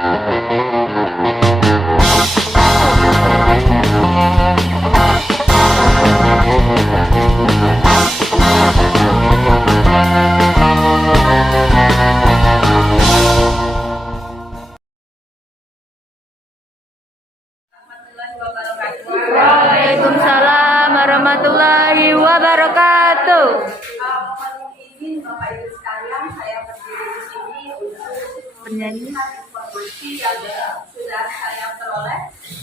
Waalaikumsalam warahmatullahi wabarakatuh. Mohon izin Bapak Ibu sekalian, saya berdiri di sini untuk memberikan informasi yang sudah saya peroleh.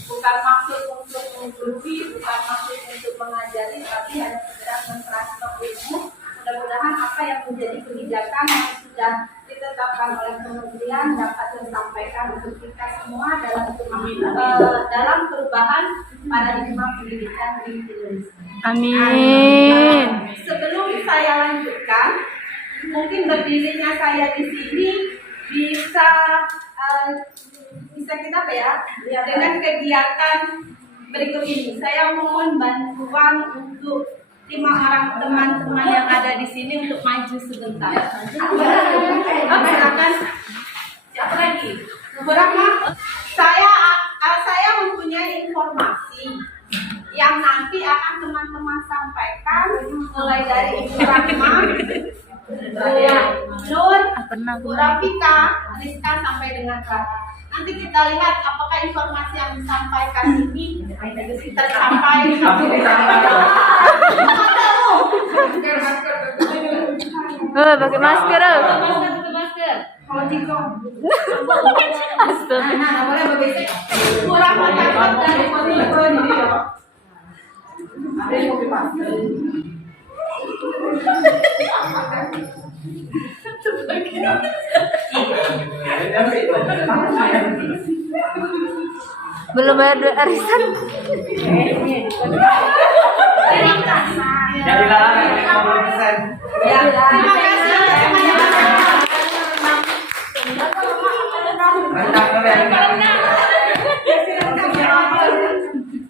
Bukan maksud untuk menggurui, bukan maksud untuk mengajari, tapi hanya sekedar mentransfer ilmu. Mudah-mudahan apa yang menjadi kebijakan yang sudah ditetapkan oleh kementerian dapat disampaikan untuk kita semua dalam perubahan paradigma pendidikan di Indonesia. Amin. Sebelum saya lanjutkan, mungkin berdirinya saya di sini bisa kita apa ya? Dengan kegiatan berikut ini. Saya mohon bantuan untuk 5 orang teman-teman yang ada di sini untuk maju sebentar. Silakan. Siapa lagi? Berapa? Saya mempunyai informasi yang nanti akan teman-teman sampaikan mulai dari Ibu Rahma, Nur, Bu Rafika, Rizka sampai dengan Clara. Nanti kita lihat apakah informasi yang disampaikan ini tersampai. Pakai masker. Kalau jika Bu Rahma takut dari foto ini ya. Ada yang mau dipakai. Belum bayar duit arisan. Jadi larang 50%. Ya, terima kasih.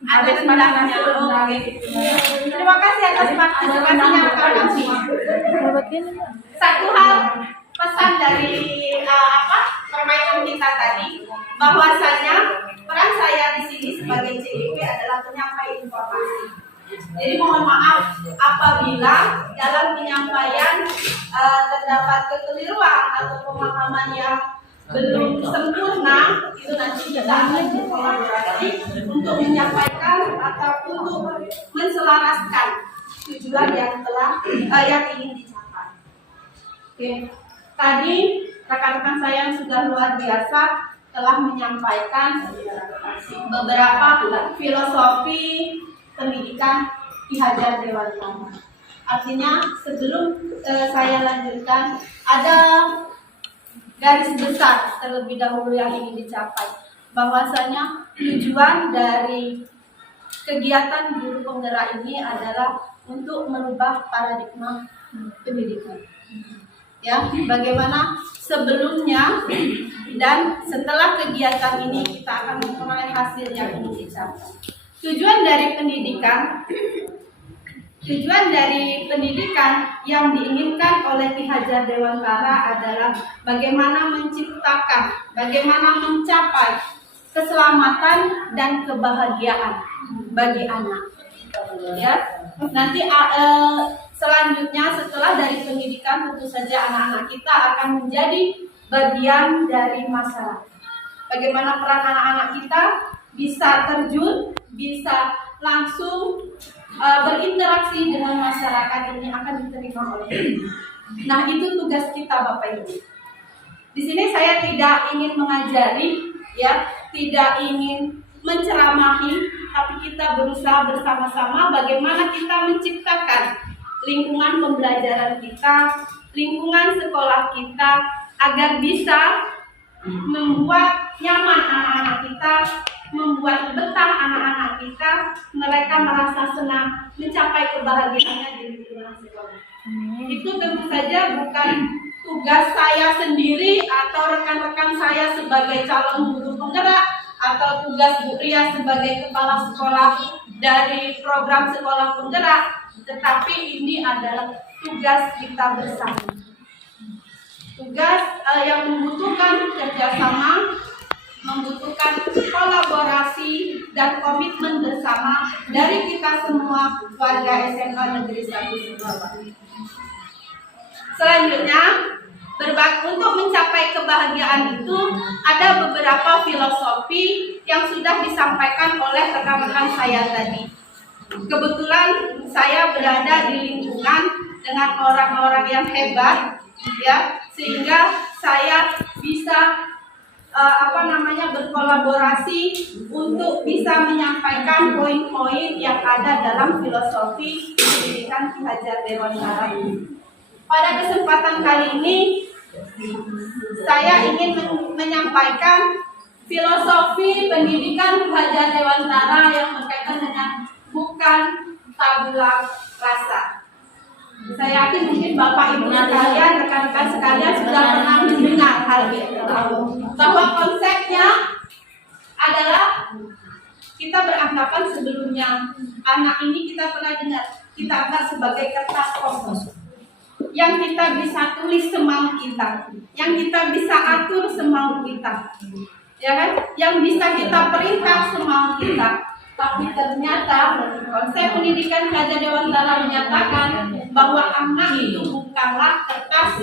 Ada semangatnya. Terima kasih atas partisipasinya rekan-rekan. Satu hal pesan dari permainan kita tadi, bahwasanya peran saya di sini sebagai CIP adalah penyampaian informasi. Jadi mohon maaf apabila dalam penyampaian terdapat kekeliruan atau pemahaman yang belum sempurna, itu nanti kita akan berkolaborasi untuk menyampaikan atau untuk menselaraskan tujuan yang yang ingin dicapai. Oke. Tadi rekan-rekan saya yang sudah luar biasa telah menyampaikan beberapa filosofi pendidikan Ki Hajar Dewantara. Artinya sebelum saya lanjutkan, ada garis besar terlebih dahulu yang ingin dicapai, bahwasanya tujuan dari kegiatan guru penggerak ini adalah untuk merubah paradigma pendidikan. Ya, bagaimana sebelumnya dan setelah kegiatan ini kita akan memperoleh hasil yang ingin dicapai. Tujuan dari pendidikan yang diinginkan oleh Ki Hajar Dewantara adalah bagaimana menciptakan, bagaimana mencapai keselamatan dan kebahagiaan bagi anak. Ya, nanti selanjutnya setelah dari pendidikan tentu saja anak-anak kita akan menjadi bagian dari masyarakat. Bagaimana peran anak-anak kita bisa terjun, bisa langsung berinteraksi dengan masyarakat ini akan diterima oleh kita. Nah, itu tugas kita Bapak Ibu. Di sini saya tidak ingin mengajari, ya, tidak ingin menceramahi, tapi kita berusaha bersama-sama bagaimana kita menciptakan lingkungan pembelajaran kita, lingkungan sekolah kita agar bisa membuat nyaman anak-anak kita, membuat betah anak-anak kita, mereka merasa senang, mencapai kebahagiaannya di lingkungan sekolah. Itu tentu saja bukan tugas saya sendiri atau rekan-rekan saya sebagai calon guru penggerak atau tugas Bu Ria sebagai kepala sekolah dari program sekolah penggerak, tetapi ini adalah tugas kita bersama. Tugas yang membutuhkan kerjasama dan komitmen bersama dari kita semua warga SMA Negeri 1 Sumbawa. Selanjutnya, untuk mencapai kebahagiaan itu ada beberapa filosofi yang sudah disampaikan oleh rekan-rekan saya tadi. Kebetulan saya berada di lingkungan dengan orang-orang yang hebat, ya, sehingga saya bisa berkolaborasi untuk bisa menyampaikan poin-poin yang ada dalam filosofi pendidikan Ki Hajar Dewantara. Pada kesempatan kali ini saya ingin menyampaikan filosofi pendidikan Ki Hajar Dewantara yang berkaitan dengan bukan tabula rasa. Saya yakin mungkin Bapak Ibu sekalian, rekan-rekan sekalian sudah pernah mendengar hal itu. Bahwa konsepnya adalah kita beranggapan sebelumnya anak ini kita pernah dengar, kita anggap sebagai kertas kosong yang kita bisa tulis semau kita, yang kita bisa atur semau kita, ya kan? Yang bisa kita perintah semau kita. Tapi ternyata konsep pendidikan Ki Hajar Dewantara menyatakan bahwa anak itu bukanlah kertas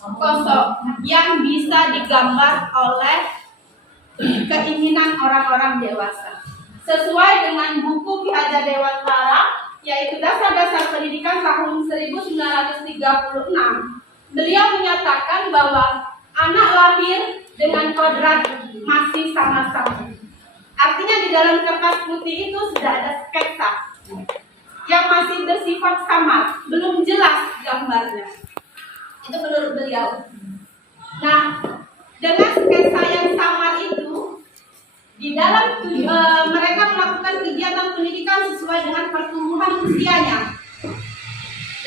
kosong yang bisa digambar oleh keinginan orang-orang dewasa. Sesuai dengan buku Ki Hajar Dewantara, yaitu Dasar-Dasar Pendidikan tahun 1936, beliau menyatakan bahwa anak lahir dengan kodrat masih sama-sama. Artinya di dalam kertas putih itu sudah ada sketsa yang masih bersifat samar, belum jelas gambarnya. Itu menurut beliau. Nah, dengan sketsa yang samar itu, di dalam mereka melakukan kegiatan pendidikan sesuai dengan pertumbuhan usianya.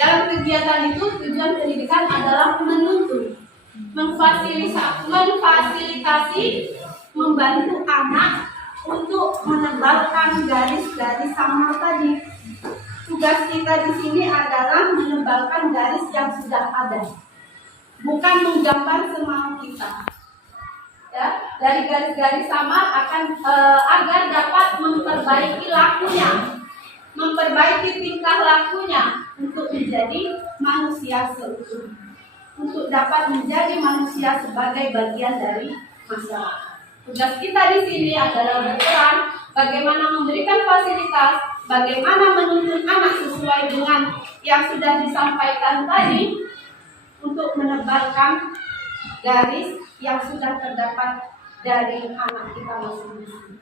Dalam kegiatan itu tujuan pendidikan adalah menuntun, memfasilitasi, membantu anak untuk menebalkan garis-garis samar tadi. Tugas kita di sini adalah menebalkan garis yang sudah ada, bukan menggambar semau kita. Ya, dari garis-garis samar akan agar dapat memperbaiki lakunya, memperbaiki tingkah lakunya untuk menjadi manusia seutuhnya, untuk dapat menjadi manusia sebagai bagian dari masyarakat. Tugas kita di sini adalah berperan bagaimana memberikan fasilitas, bagaimana menuntun anak sesuai dengan yang sudah disampaikan tadi untuk menebalkan garis yang sudah terdapat dari anak kita masing-masing.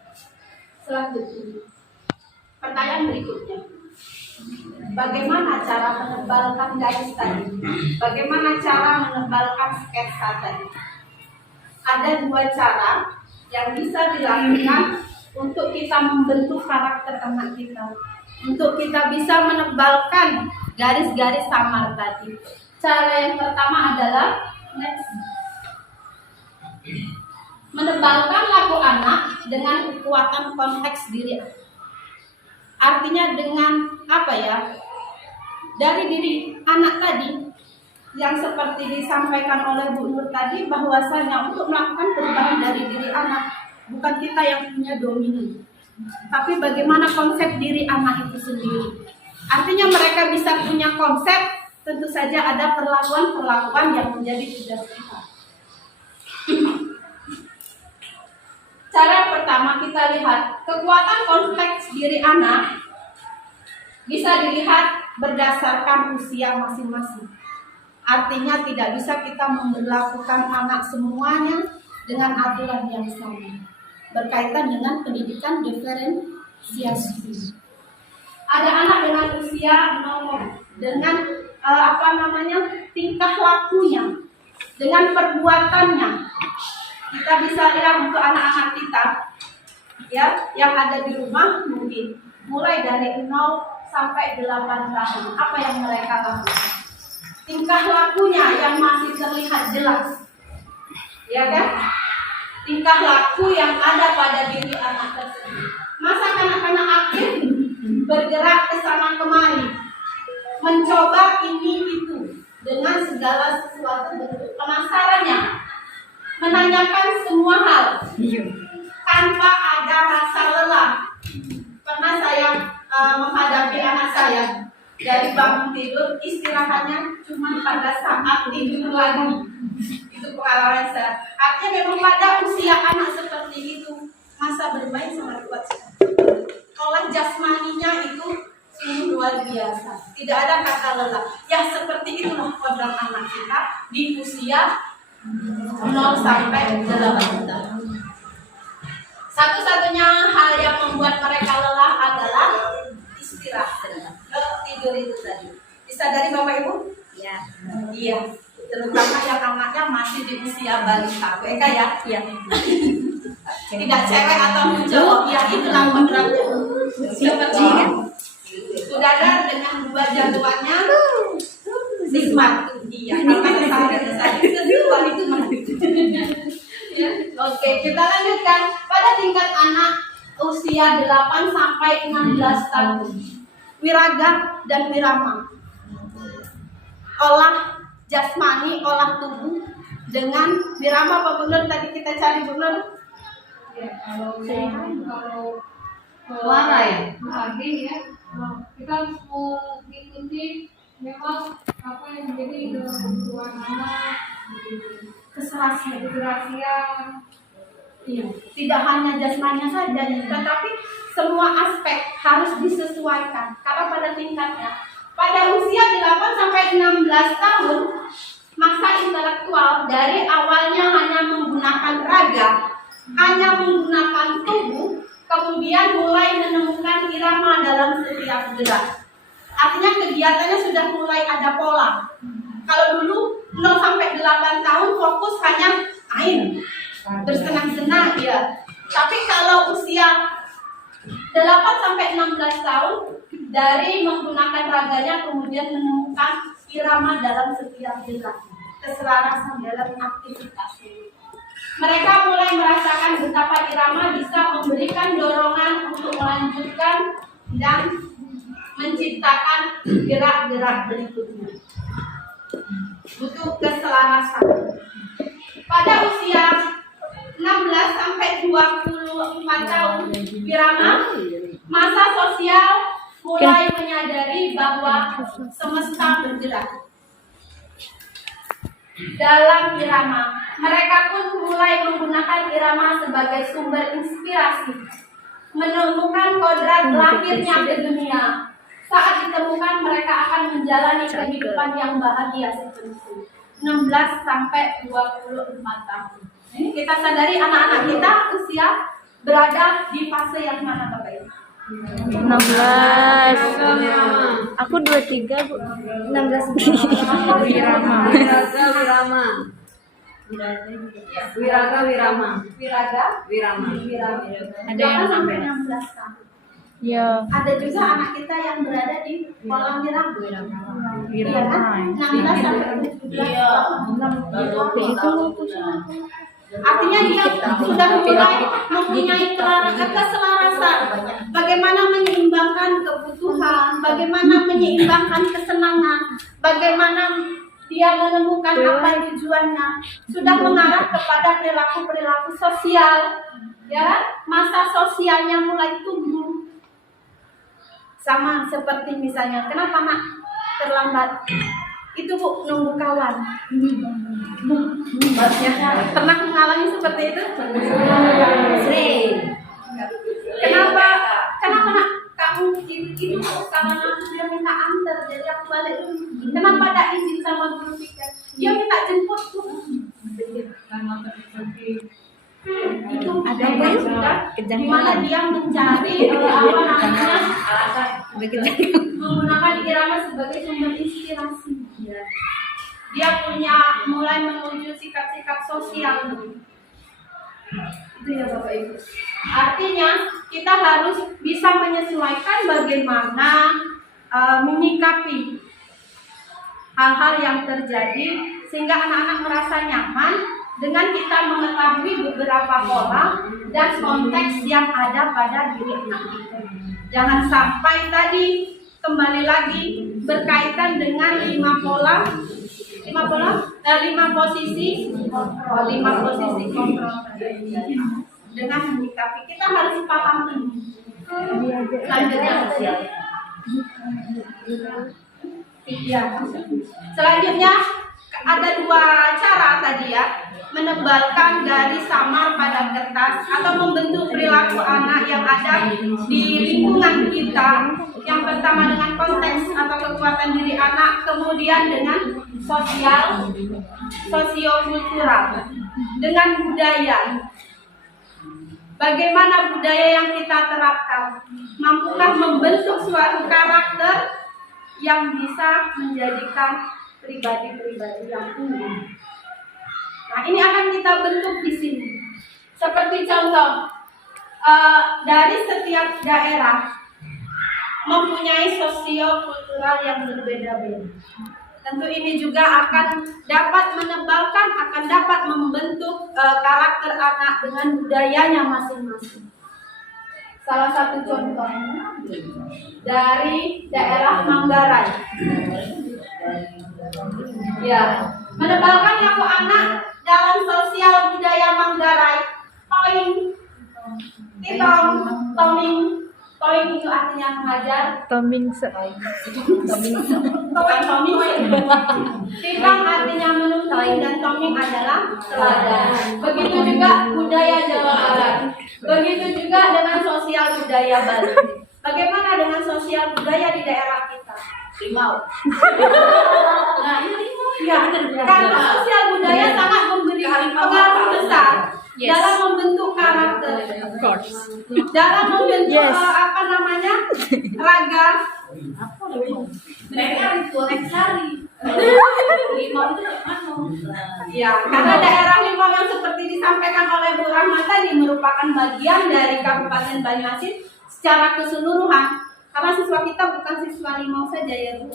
Selanjutnya, pertanyaan berikutnya. Bagaimana cara menebalkan garis tadi? Bagaimana cara menebalkan sketsa tadi? Ada dua cara yang bisa dilakukan untuk kita membentuk karakter anak kita, untuk kita bisa menebalkan garis-garis samar tadi. Cara yang pertama adalah menebalkan laku anak dengan kekuatan konteks diri. Artinya dengan dari diri anak tadi, yang seperti disampaikan oleh Bu Nur tadi, bahwasanya untuk melakukan perubahan dari diri anak, bukan kita yang punya dominan, tapi bagaimana konsep diri anak itu sendiri. Artinya mereka bisa punya konsep, tentu saja ada perlakuan-perlakuan yang menjadi tugas kita. Cara pertama kita lihat, kekuatan konteks diri anak bisa dilihat berdasarkan usia masing-masing. Artinya tidak bisa kita memperlakukan anak semuanya dengan aturan yang sama. Berkaitan dengan pendidikan diferensiasi. Ada anak dengan usia 0, dengan tingkah lakunya, dengan perbuatannya. Kita bisa lihat untuk anak-anak kita, ya, yang ada di rumah mungkin mulai dari 0 sampai 8 tahun. Apa yang mereka lakukan? Tingkah lakunya yang masih terlihat jelas, ya kan? Tingkah laku yang ada pada diri anak tersebut. Masa kanak-kanak aktif bergerak ke sana kemari, mencoba ini itu dengan segala sesuatu bentuk penasarannya, menanyakan semua hal tanpa ada rasa lelah, pernah saya menghadapi anak saya dari bangun tidur, istirahatnya cuma pada saat tidur lagi. Itu pengalaman saya. Artinya memang pada usia anak seperti itu masa bermain sangat kuat sekali. Olah jasmaninya itu sungguh luar biasa. Tidak ada kata lelah. Ya seperti itulah kodrat anak kita di usia 0 sampai 8 tahun. Satu-satunya hal yang membuat mereka lelah adalah istirahat. Tidur itu tadi. Disadari Bapak Ibu? Ya. Iya. Terutama yang anaknya masih di usia balita. Eka ya? Iya. Tidak cewek atau cowok. Ya itulah kodratnya. Seperti Sudadar dengan 2 jagoannya nikmat. Iya. Karena saya kedua itu ya. Oke, kita lanjutkan pada tingkat anak usia 8 sampai 16 tahun. Wiraga dan wirama. Olah jasmani, olah tubuh dengan wirama. Pak Bunur tadi kita cari Bunur. Ya, kalau suara ya, lagi ya, kita harus mengikuti memang apa yang menjadi kebutuhan anak, keserasian. Iya. Tidak hanya jasmaninya saja, tetapi semua aspek harus disesuaikan. Karena pada tingkatnya, pada usia 8 sampai 16 tahun, masa intelektual dari awalnya hanya menggunakan raga, hanya menggunakan tubuh, kemudian mulai menemukan irama dalam setiap gerak. Artinya kegiatannya sudah mulai ada pola. Kalau dulu 0 sampai 8 tahun fokus hanya main, bersenang-senang ya. Tapi kalau usia 8 sampai 16 tahun dari menggunakan raganya kemudian menemukan irama dalam setiap gerak, keselarasan dalam aktivitas. Mereka mulai merasakan betapa irama bisa memberikan dorongan untuk melanjutkan dan menciptakan gerak-gerak berikutnya. Butuh keselarasan. Pada usia 16 sampai 24 tahun, wirama, masa sosial mulai menyadari bahwa semesta bergerak. Dalam irama, mereka pun mulai menggunakan irama sebagai sumber inspirasi, menemukan kodrat lahirnya ke dunia. Saat ditemukan, mereka akan menjalani kehidupan yang bahagia sepenuhnya. 16 sampai 24 tahun. Ini kita sadari anak-anak kita usia berada di fase yang mana Bapak Ibu? 16. Aku 23, Bu. 16. Wirama. Wiraga wirama. Ada yang sampai 16 tahun. Ya. Ada juga anak kita yang berada di kolam wirama. Iya kan? 16 sampai 17 tahun. Artinya dia sudah mulai mempunyai keselarasan. Bagaimana menyeimbangkan kebutuhan, bagaimana menyeimbangkan kesenangan, bagaimana dia menemukan apa tujuannya. Sudah mengarah kepada perilaku-perilaku sosial. Ya, masa sosialnya mulai tumbuh. Sama seperti misalnya, kenapa nak terlambat? Itu Bu, nunggu kawan. Pernah mengalami seperti itu? Sering. Kenapa nak kamu itu karena dia minta antar, jadi aku balik dulu. Kenapa ada izin sama guru piket? Dia minta jemput tuh. Itu ada yang sudah di mana dia mencari apa namanya menggunakan irama sebagai sumber inspirasi. Dia punya mulai menuju sikap-sikap sosial. Itu ya Bapak Ibu. Artinya kita harus bisa menyesuaikan bagaimana menyikapi hal-hal yang terjadi sehingga anak-anak merasa nyaman dengan kita mengetahui beberapa pola dan konteks yang ada pada diri anak kita. Jangan sampai tadi kembali lagi berkaitan dengan 5 posisi kontrol dengan menyikapi. Kita harus paham ini Selanjutnya sosial. Iya. Selanjutnya ada dua cara tadi ya, menebalkan garis samar pada kertas atau membentuk perilaku anak yang ada di lingkungan kita. Yang pertama dengan konteks atau kekuatan diri anak, kemudian dengan sosiokultural, dengan budaya. Bagaimana budaya yang kita terapkan? Mampukah membentuk suatu karakter yang bisa menjadikan pribadi-pribadi yang unggul? Nah, ini akan kita bentuk di sini. Seperti contoh, dari setiap daerah mempunyai sosiokultural yang berbeda-beda. Tentu ini juga akan dapat menebalkan, akan dapat membentuk karakter anak dengan budayanya masing-masing. Salah satu contohnya dari daerah Manggarai. Ya, menebalkan laku anak dalam sosial budaya Manggarai. Toing, titong, toming. Toing itu artinya mengajar. Toming Titong artinya menuntun dan toming adalah teladan. Begitu juga budaya Jawa Barat. Begitu juga dengan sosial budaya Bali. Bagaimana dengan sosial budaya di daerah kita? Rimau. Nah, ini rimau. Ya, karena sosial budaya sangat memberi pengaruh besar dalam membentuk karakter, dalam membentuk raga. Ya, karena daerah Limau yang seperti disampaikan oleh Bu Rahma tadi merupakan bagian dari Kabupaten Banyuasin secara keseluruhan. Karena siswa kita bukan siswa Limau saja ya Bu.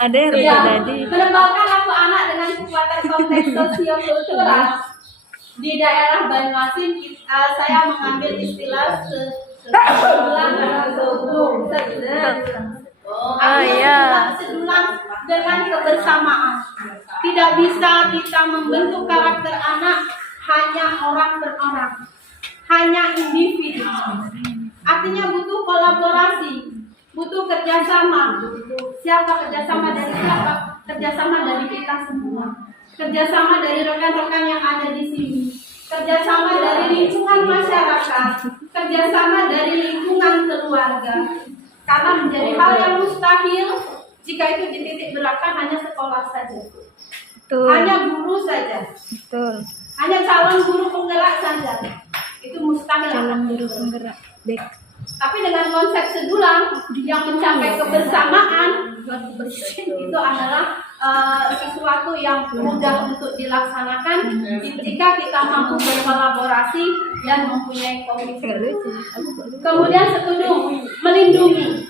Ada yang tadi. Menebalkan laku anak dengan kekuatan konteks sosiokultural. Di daerah Banyuasin saya mengambil istilah sedulang dengan kebersamaan. Tidak bisa kita membentuk karakter anak hanya orang per orang, hanya individu. Artinya butuh kolaborasi, butuh kerjasama. Siapa kerjasama dari siapa? Kerjasama dari kita semua. Kerjasama dari rekan-rekan yang ada di sini. Kerjasama dari lingkungan masyarakat. Kerjasama dari lingkungan keluarga. Karena menjadi hal yang mustahil jika itu dititik beratkan hanya sekolah saja. Betul. Hanya guru saja. Betul. Hanya calon guru penggerak saja. Itu mustahil. Calon guru penggerak. Baik. Tapi dengan konsep sedulang yang mencapai kebersamaan, itu adalah sesuatu yang mudah untuk dilaksanakan jika kita mampu berkolaborasi dan mempunyai komitmen. Kemudian setuju, melindungi,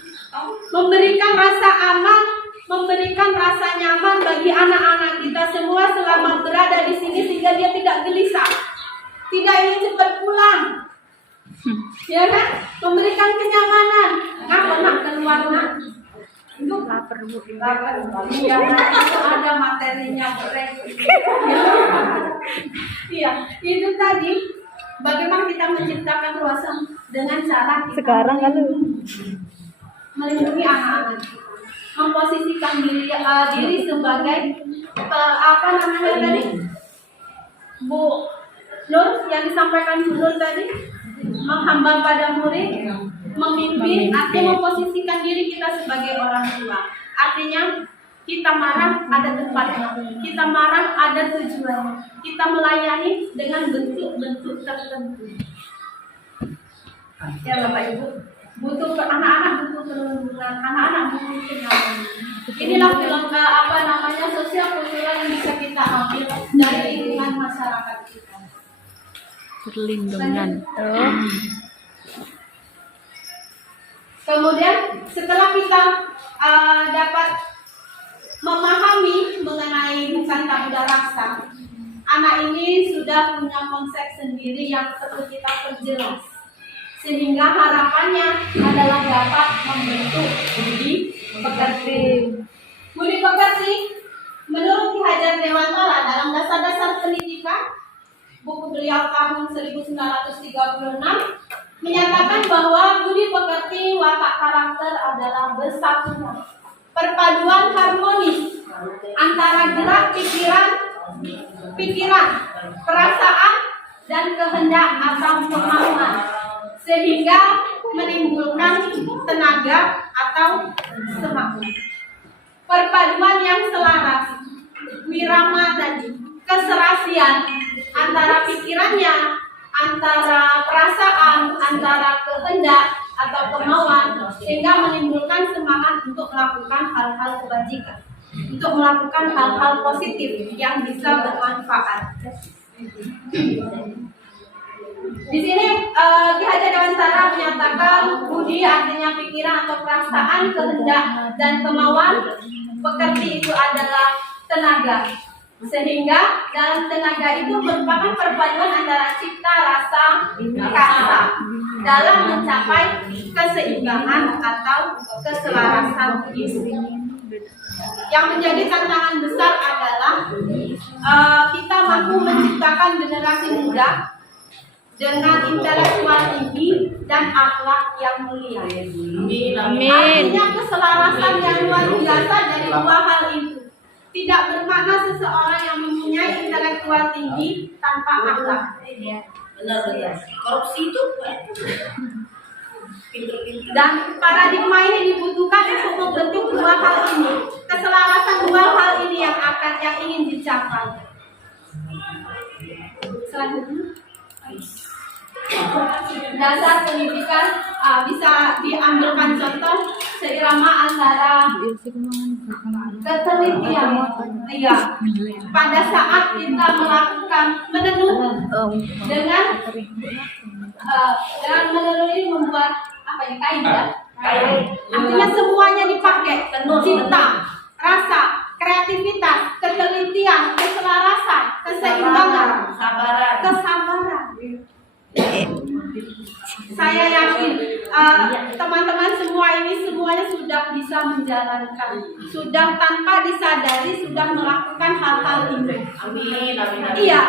memberikan rasa aman, memberikan rasa nyaman bagi anak-anak kita semua selama berada di sini sehingga dia tidak gelisah, tidak ingin cepat pulang. Ya kan? Memberikan kenyamanan. Nak keluar nak. Itu lapar Bu. Lapar. Iya, itu ada materinya break. Iya, itu tadi bagaimana kita menciptakan ruasan dengan cara kita Sekarang kan melindungi anak-anak kita. Memposisikan diri sebagai tadi? Bu Nur yang disampaikan Bu Nur tadi. Menghamba pada murid, memimpin, artinya memposisikan diri kita sebagai orang tua. Artinya kita marah ada tempatnya, kita marah ada tujuannya, kita melayani dengan bentuk-bentuk tertentu. Ya Bapak Ibu, butuh anak-anak butuh perlindungan, anak-anak butuh kenyamanan. Inilah sosial kultural yang bisa kita ambil dari lingkungan masyarakat kita. Perlindungan. Kemudian setelah kita dapat memahami mengenai bukan tabuda raksa, anak ini sudah punya konsep sendiri yang perlu kita perjelas, sehingga harapannya adalah dapat membentuk budi pekerti. Budi pekerti menurut Ki Hajar Dewantara dalam dasar-dasar pendidikan buku beliau tahun 1936 menyatakan bahwa budi pekerti watak karakter adalah bersatuan, perpaduan harmonis antara gerak pikiran, perasaan, dan kehendak atau kemauan, sehingga menimbulkan tenaga atau semangat. Perpaduan yang selaras, wirama tadi, keserasian antara pikirannya, antara perasaan, antara kehendak atau kemauan, sehingga menimbulkan semangat untuk melakukan hal-hal kebajikan, untuk melakukan hal-hal positif yang bisa bermanfaat. Di sini Ki Hajar Dewantara menyatakan budi artinya pikiran atau perasaan, kehendak, dan kemauan. Pekerti itu adalah tenaga, sehingga dalam tenaga itu merupakan perpaduan antara cipta, rasa, kasa dalam mencapai keseimbangan atau keselarasan budi. Yang menjadi tantangan besar adalah kita mampu menciptakan generasi muda dengan intelektual tinggi dan akhlak yang mulia. Artinya keselarasan yang luar biasa dari dua hal itu. Tidak bermakna seseorang yang mempunyai intelektual tinggi tanpa akhlak. Benar. Korupsi itu Dan paradigma ini dibutuhkan untuk membentuk dua hal ini. Keselarasan dua hal ini yang ingin dicapai. Selanjutnya, dasar pendidikan bisa diambilkan contoh seirama antara ketelitian. Iya. Pada saat kita melakukan menenun dengan menenun ini membuat kain ya. Artinya semuanya dipakai, cinta, rasa, kreativitas, ketelitian, keselarasan, keseimbangan, kesabaran. Saya yakin teman-teman semua ini semuanya sudah bisa menjalankan, sudah tanpa disadari sudah melakukan hal-hal ini. Amin. Iya,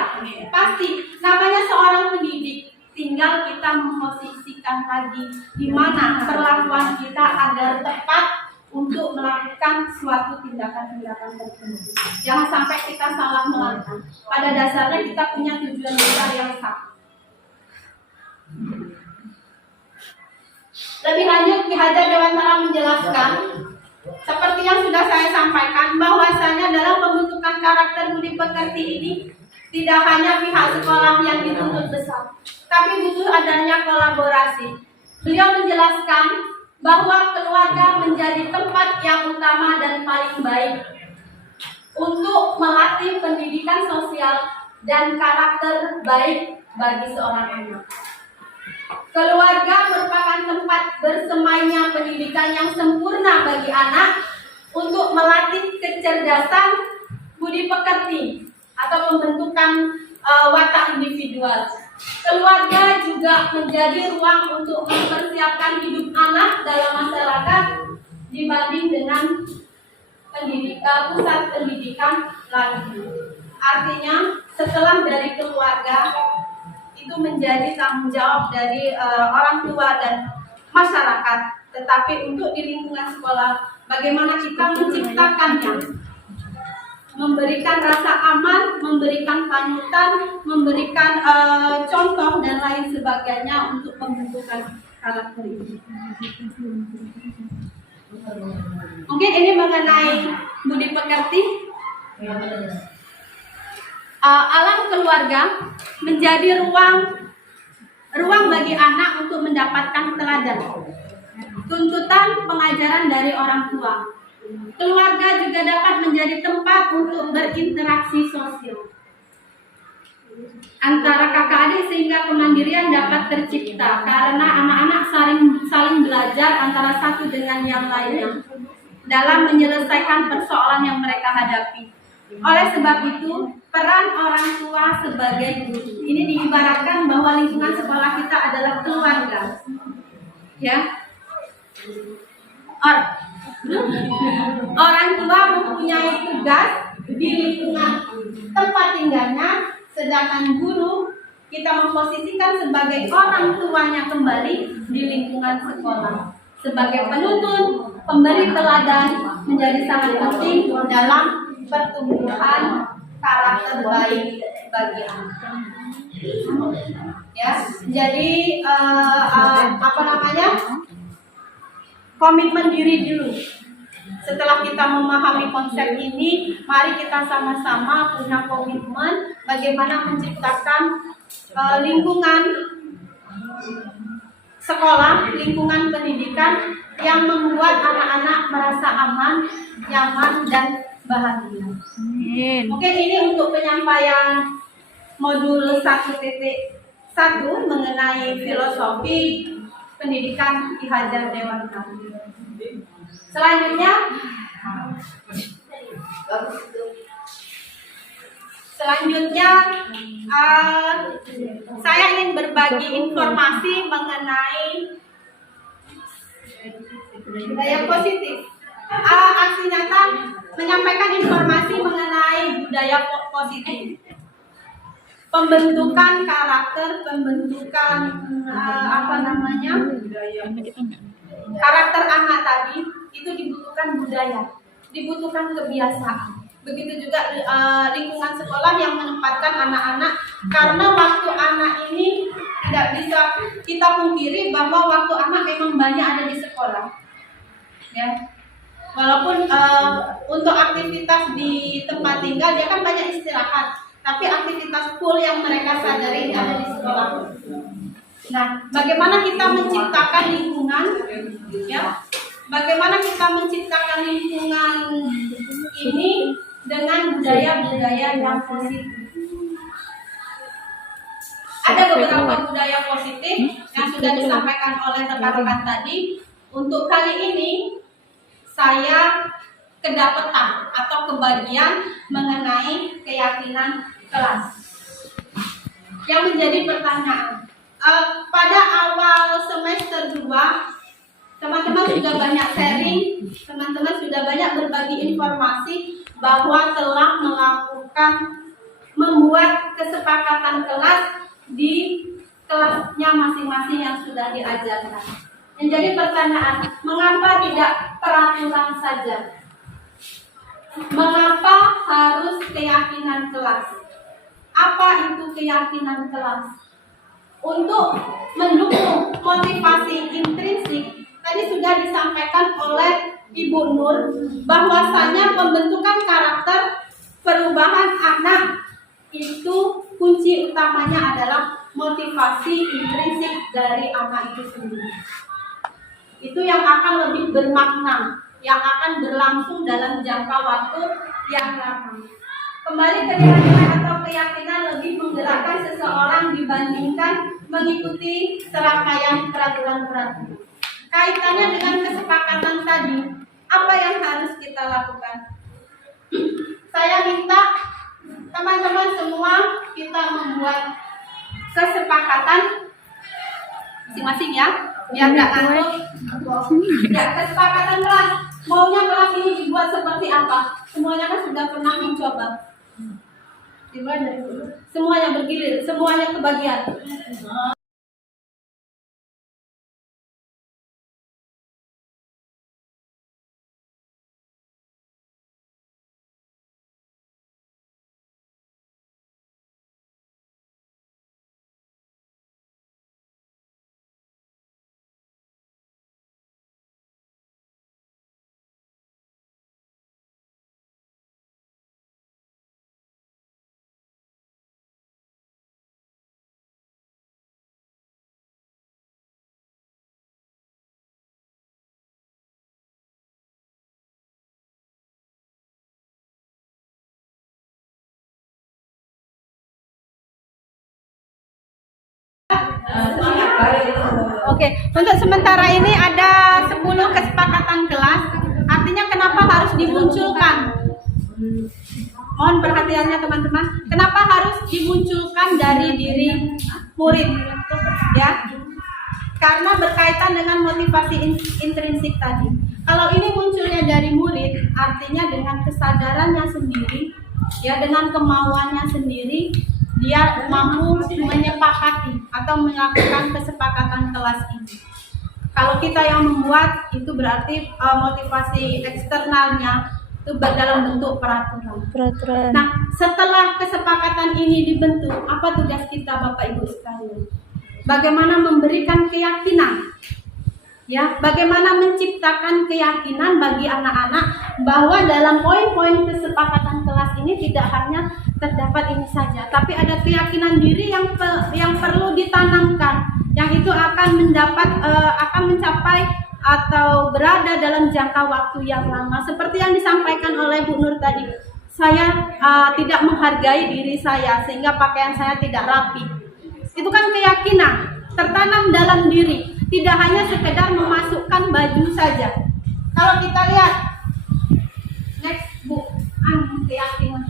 pasti. Namanya seorang pendidik, tinggal kita memposisikan lagi di mana perlakuan kita agar tepat untuk melakukan suatu tindakan-tindakan tertentu. Jangan sampai kita salah melangkah. Pada dasarnya kita punya tujuan besar yang sama. Lebih lanjut, Ki Hajar Dewantara menjelaskan seperti yang sudah saya sampaikan, bahwasanya dalam pembentukan karakter budi pekerti ini tidak hanya pihak sekolah yang dituntut besar, tapi butuh adanya kolaborasi. Beliau menjelaskan bahwa keluarga menjadi tempat yang utama dan paling baik untuk melatih pendidikan sosial dan karakter baik bagi seorang anak. Keluarga merupakan tempat bersemainya pendidikan yang sempurna bagi anak untuk melatih kecerdasan budi pekerti atau pembentukan watak individual. Keluarga juga menjadi ruang untuk mempersiapkan hidup anak dalam masyarakat dibanding dengan pusat pendidikan lain. Artinya setelah dari keluarga itu menjadi tanggung jawab dari orang tua dan masyarakat. Tetapi untuk di lingkungan sekolah, bagaimana kita menciptakannya, memberikan rasa aman, memberikan panutan, memberikan contoh dan lain sebagainya untuk pembentukan karakter ini. Mungkin ini mengenai budi pekerti. Alam keluarga menjadi ruang bagi anak untuk mendapatkan teladan, tuntutan pengajaran dari orang tua. Keluarga juga dapat menjadi tempat untuk berinteraksi sosial antara kakak adik sehingga kemandirian dapat tercipta karena anak-anak saling belajar antara satu dengan yang lainnya dalam menyelesaikan persoalan yang mereka hadapi. Oleh sebab itu, peran orang tua sebagai guru ini diibaratkan bahwa lingkungan sekolah kita adalah keluarga. Ya. Orang tua mempunyai tugas di lingkungan tempat tinggalnya, sedangkan guru kita memposisikan sebagai orang tuanya kembali di lingkungan sekolah. Sebagai penuntun, pemberi teladan menjadi sangat penting dalam pertumbuhan karakter baik bagi anak. Ya, jadi komitmen diri dulu. Setelah kita memahami konsep ini, mari kita sama-sama punya komitmen bagaimana menciptakan lingkungan sekolah, lingkungan pendidikan yang membuat anak-anak merasa aman, nyaman, dan bahagia. Mungkin ini untuk penyampaian modul 1.1 mengenai filosofi pendidikan Ki Hajar Dewantara. Selanjutnya saya ingin berbagi informasi mengenai budaya positif. Aksi nyata menyampaikan informasi mengenai budaya positif. Pembentukan karakter, pembentukan karakter anak tadi itu dibutuhkan budaya, dibutuhkan kebiasaan. Begitu juga lingkungan sekolah yang menempatkan anak-anak, karena waktu anak ini tidak bisa kita pungkiri bahwa waktu anak memang banyak ada di sekolah. Ya. Walaupun untuk aktivitas di tempat tinggal dia kan banyak istirahat, tapi aktivitas full yang mereka sadari ada di sekolah. Nah, bagaimana kita menciptakan lingkungan, ya? Bagaimana kita menciptakan lingkungan ini dengan budaya-budaya yang positif? Ada beberapa budaya positif yang sudah disampaikan oleh rekan-rekan tadi. Untuk kali ini saya kedapatan atau kebagian mengenai keyakinan kelas. Yang menjadi pertanyaan, pada awal semester 2, teman-teman sudah banyak sharing, teman-teman sudah banyak berbagi informasi bahwa telah membuat kesepakatan kelas di kelasnya masing-masing yang sudah diajarkan. Yang jadi pertanyaan, mengapa tidak peraturan saja? Mengapa harus keyakinan kelas? Apa itu keyakinan kelas? Untuk mendukung motivasi intrinsik, tadi sudah disampaikan oleh Ibu Nur bahwasanya pembentukan karakter perubahan anak itu kunci utamanya adalah motivasi intrinsik dari anak itu sendiri. Itu yang akan lebih bermakna, yang akan berlangsung dalam jangka waktu yang lama. Kembali ke keyakinan atau keyakinan lebih menggerakkan seseorang dibandingkan mengikuti serangkaian peraturan-peraturan. Kaitannya dengan kesepakatan tadi, apa yang harus kita lakukan? Saya minta teman-teman semua kita membuat kesepakatan masing-masing ya, biar nggak ngantuk. Ya, kesepakatan kelas. Maunya kelas ini dibuat seperti apa? Semuanya kan sudah pernah mencoba. Semuanya bergilir, semuanya kebagian. Oke, untuk sementara ini ada 10 kesepakatan kelas. Artinya kenapa harus dimunculkan? Mohon perhatiannya teman-teman. Kenapa harus dimunculkan dari diri murid? Ya, karena berkaitan dengan motivasi intrinsik tadi. Kalau ini munculnya dari murid, artinya dengan kesadarannya sendiri, ya dengan kemauannya sendiri, dia mampu menyepakati menyepakati atau melakukan kesepakatan kelas ini. Kalau kita yang membuat, itu berarti motivasi eksternalnya itu dalam bentuk peraturan. Peraturan. Nah, setelah kesepakatan ini dibentuk, apa tugas kita Bapak Ibu sekalian? Bagaimana memberikan keyakinan, ya, bagaimana menciptakan keyakinan bagi anak-anak bahwa dalam poin-poin kesepakatan kelas ini tidak hanya terdapat ini saja, tapi ada keyakinan diri yang perlu ditanamkan, yang itu akan mencapai atau berada dalam jangka waktu yang lama. Seperti yang disampaikan oleh Bu Nur tadi, saya tidak menghargai diri saya sehingga pakaian saya tidak rapi. Itu kan keyakinan tertanam dalam diri, tidak hanya sekedar memasukkan baju saja. Kalau kita lihat next Bu, keyakinan.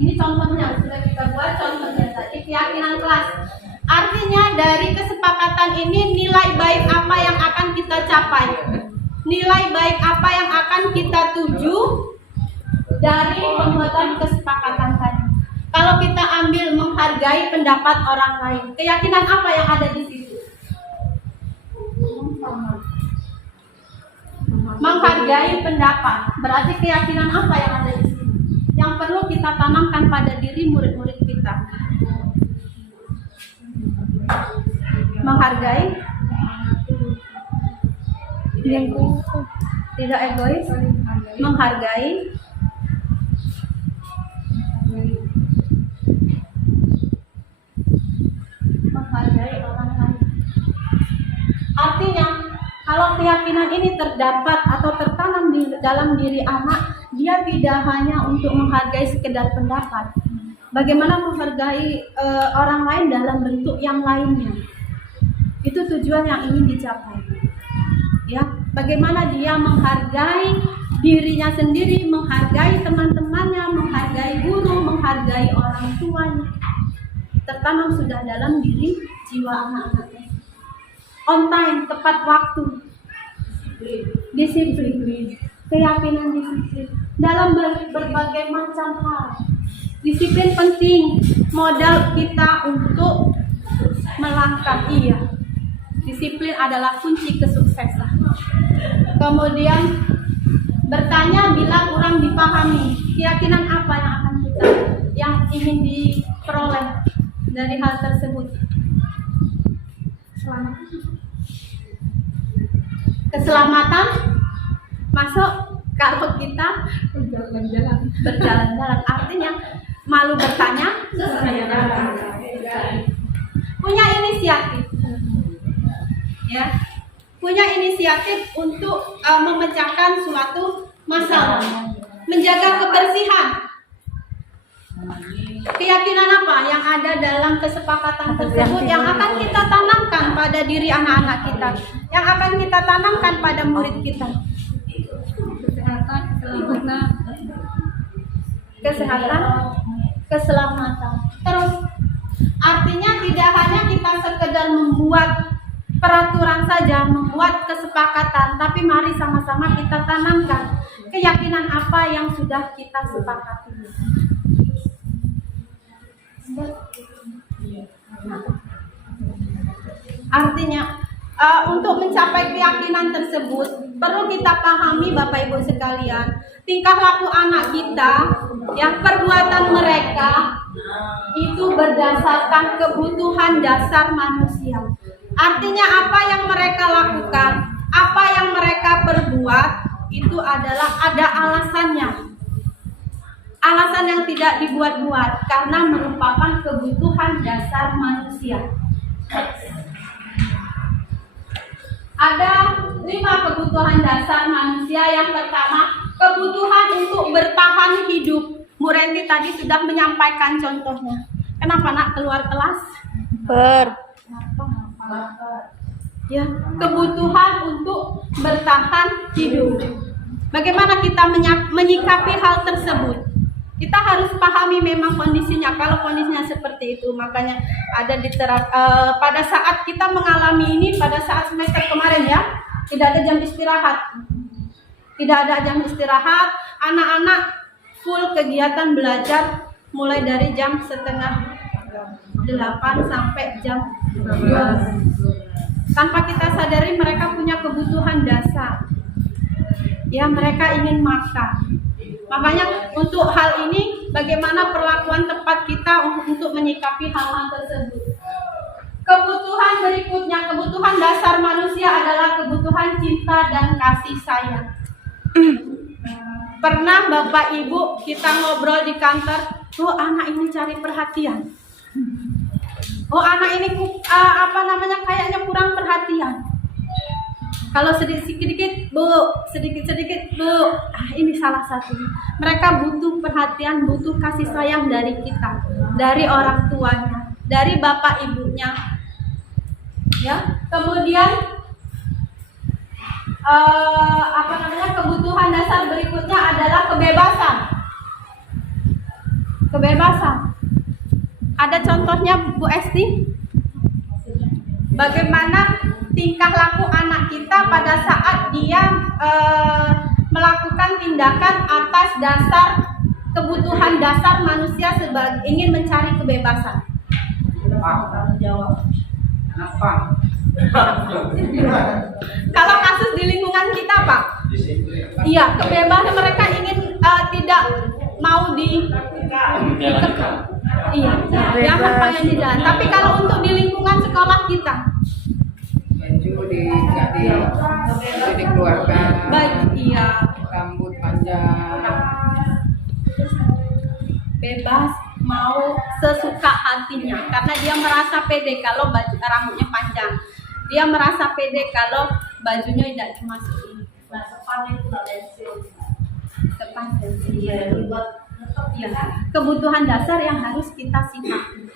Ini contohnya sudah kita buat, contohnya tadi keyakinan kelas. Artinya dari kesepakatan ini nilai baik apa yang akan kita capai, nilai baik apa yang akan kita tuju dari pembuatan kesepakatan tadi. Kalau kita ambil menghargai pendapat orang lain, keyakinan apa yang ada di situ? Menghargai pendapat, berarti keyakinan apa yang ada di situ? Yang perlu kita tanamkan pada diri murid-murid kita. Menghargai, tidak egois, menghargai, orang lain. Artinya, kalau keyakinan ini terdapat atau tertanam di dalam diri anak, dia tidak hanya untuk menghargai sekedar pendapat. Bagaimana menghargai orang lain dalam bentuk yang lainnya. Itu tujuan yang ingin dicapai. Ya, bagaimana dia menghargai dirinya sendiri, menghargai teman-temannya, menghargai guru, menghargai orang tuanya. Tertanam sudah dalam diri jiwa anak-anaknya. On time, tepat waktu. Disiplin. Keyakinan disiplin dalam berbagai macam hal. Disiplin penting, modal kita untuk melangkah. Iya, disiplin adalah kunci kesuksesan. Kemudian bertanya bila kurang dipahami, keyakinan apa yang ingin diperoleh dari hal tersebut? Keselamatan masuk. Kalau kita berjalan-jalan, artinya malu bertanya, punya inisiatif, ya, punya inisiatif untuk memecahkan suatu masalah, menjaga kebersihan. Keyakinan apa yang ada dalam kesepakatan tersebut yang akan kita tanamkan pada diri anak-anak kita, yang akan kita tanamkan pada murid kita? Kesehatan, keselamatan. Terus artinya tidak hanya kita sekedar membuat peraturan saja, membuat kesepakatan, tapi mari sama-sama kita tanamkan keyakinan apa yang sudah kita sepakati. Artinya untuk mencapai keyakinan tersebut perlu kita pahami Bapak Ibu sekalian, tingkah laku anak kita, yang perbuatan mereka itu berdasarkan kebutuhan dasar manusia. Artinya apa yang mereka lakukan, apa yang mereka perbuat itu adalah ada alasannya. Alasan yang tidak dibuat-buat karena merupakan kebutuhan dasar manusia. Ada 5 kebutuhan dasar manusia. Yang pertama, kebutuhan untuk bertahan hidup. Bu Renti tadi sudah menyampaikan contohnya. Kenapa nak keluar kelas? Ya, kebutuhan untuk bertahan hidup. Bagaimana kita menyikapi hal tersebut? Kita harus pahami memang kondisinya. Kalau kondisinya seperti itu, makanya ada pada saat kita mengalami ini, pada saat semester kemarin ya, tidak ada jam istirahat. Tidak ada jam istirahat, anak-anak full kegiatan belajar mulai dari jam setengah 8 sampai jam 12. Tanpa kita sadari mereka punya kebutuhan dasar. Ya, mereka ingin makan. Makanya untuk hal ini bagaimana perlakuan tepat kita untuk menyikapi hal-hal tersebut. Kebutuhan berikutnya, kebutuhan dasar manusia adalah kebutuhan cinta dan kasih sayang. Pernah Bapak Ibu kita ngobrol di kantor, oh anak ini cari perhatian. Oh anak ini kayaknya kurang perhatian. Kalau sedikit-sedikit bu, sedikit-sedikit bu, ini salah satunya. Mereka butuh perhatian, butuh kasih sayang dari kita, dari orang tuanya, dari bapak ibunya. Ya, kemudian kebutuhan dasar berikutnya adalah kebebasan. Kebebasan. Ada contohnya Bu Esti? Bagaimana tingkah laku anak kita pada saat dia melakukan tindakan atas dasar kebutuhan dasar manusia sebagai ingin mencari kebebasan. Kalau kasus di lingkungan kita, Pak, iya, kebebasan mereka ingin tidak mau iya, jangan pengen di jalan. Tapi kalau untuk di lingkungan sekolah kita, di keluarga, baik, iya, rambut panjang, bebas mau sesuka hatinya karena dia merasa pede kalau baju rambutnya panjang. Dia merasa pede kalau bajunya tidak dimasukin. Nah, sepan itu nggak pensil. Sepan pensil. Iya, Ya, kebutuhan dasar yang harus kita sikapi.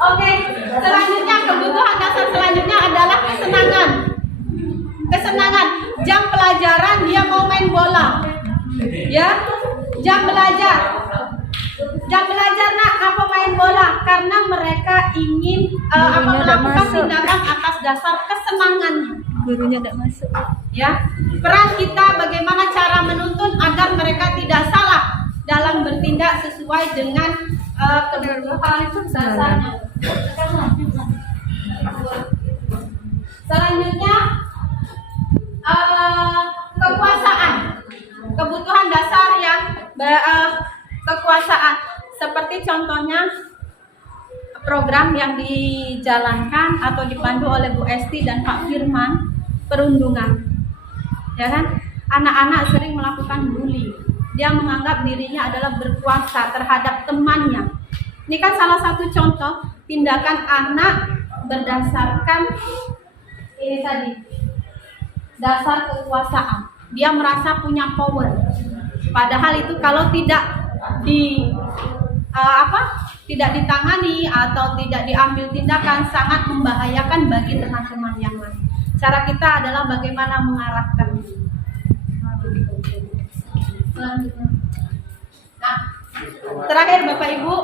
Oke, selanjutnya kebutuhan dasar selanjutnya adalah kesenangan. Kesenangan. Jam pelajaran dia mau main bola. Ya, jam belajar. Jam belajar nak apa main bola karena mereka ingin melakukan tindakan atas dasar kesenangannya. Gurunya tidak masuk. Ya, peran kita bagaimana cara menuntun agar mereka tidak salah dalam bertindak sesuai dengan kebutuhan dasarnya. Selanjutnya kekuasaan, kebutuhan dasar yang kekuasaan seperti contohnya program yang dijalankan atau dipandu oleh Bu Esti dan Pak Firman, perundungan, ya kan? Anak-anak sering melakukan bully. Dia menganggap dirinya adalah berkuasa terhadap temannya. Ini kan salah satu contoh tindakan anak berdasarkan ini tadi, dasar kekuasaan. Dia merasa punya power. Padahal itu kalau tidak tidak ditangani atau tidak diambil tindakan sangat membahayakan bagi teman-teman yang lain. Cara kita adalah bagaimana mengarahkan. Nah, terakhir Bapak Ibu,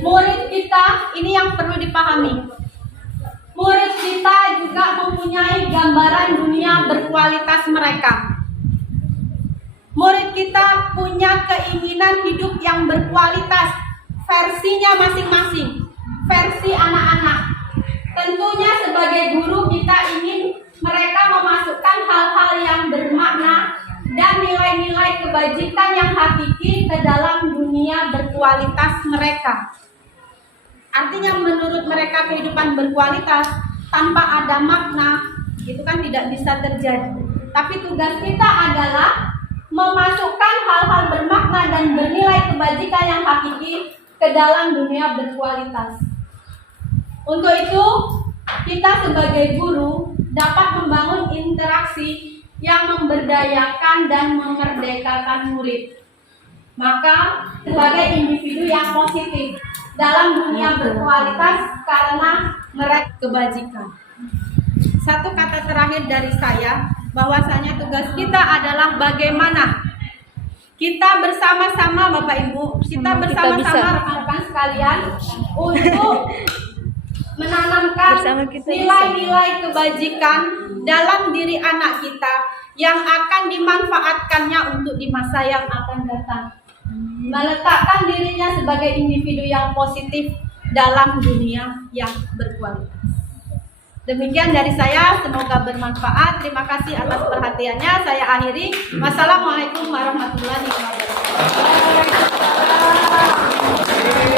murid kita ini yang perlu dipahami. Murid kita juga mempunyai gambaran dunia berkualitas mereka. Murid kita punya keinginan hidup yang berkualitas, versinya masing-masing, versi anak-anak. Tentunya sebagai guru kita ingin mereka memasukkan hal-hal yang bermakna dan nilai-nilai kebajikan yang hakiki ke dalam dunia berkualitas mereka. Artinya menurut mereka kehidupan berkualitas tanpa ada makna itu kan tidak bisa terjadi. Tapi tugas kita adalah memasukkan hal-hal bermakna dan bernilai kebajikan yang hakiki ke dalam dunia berkualitas. Untuk itu, kita sebagai guru dapat membangun interaksi yang memberdayakan dan memerdekakan murid. Maka, sebagai individu yang positif dalam dunia berkualitas karena mereka kebajikan. Satu kata terakhir dari saya, bahwasanya tugas kita adalah bagaimana kita bersama-sama Bapak Ibu, kita bersama-sama rekan-rekan sekalian untuk menanamkan nilai-nilai kebajikan dalam diri anak kita yang akan dimanfaatkannya untuk di masa yang akan datang. Meletakkan dirinya sebagai individu yang positif dalam dunia yang berkualitas. Demikian dari saya, semoga bermanfaat. Terima kasih atas perhatiannya. Saya akhiri. Wassalamualaikum warahmatullahi wabarakatuh.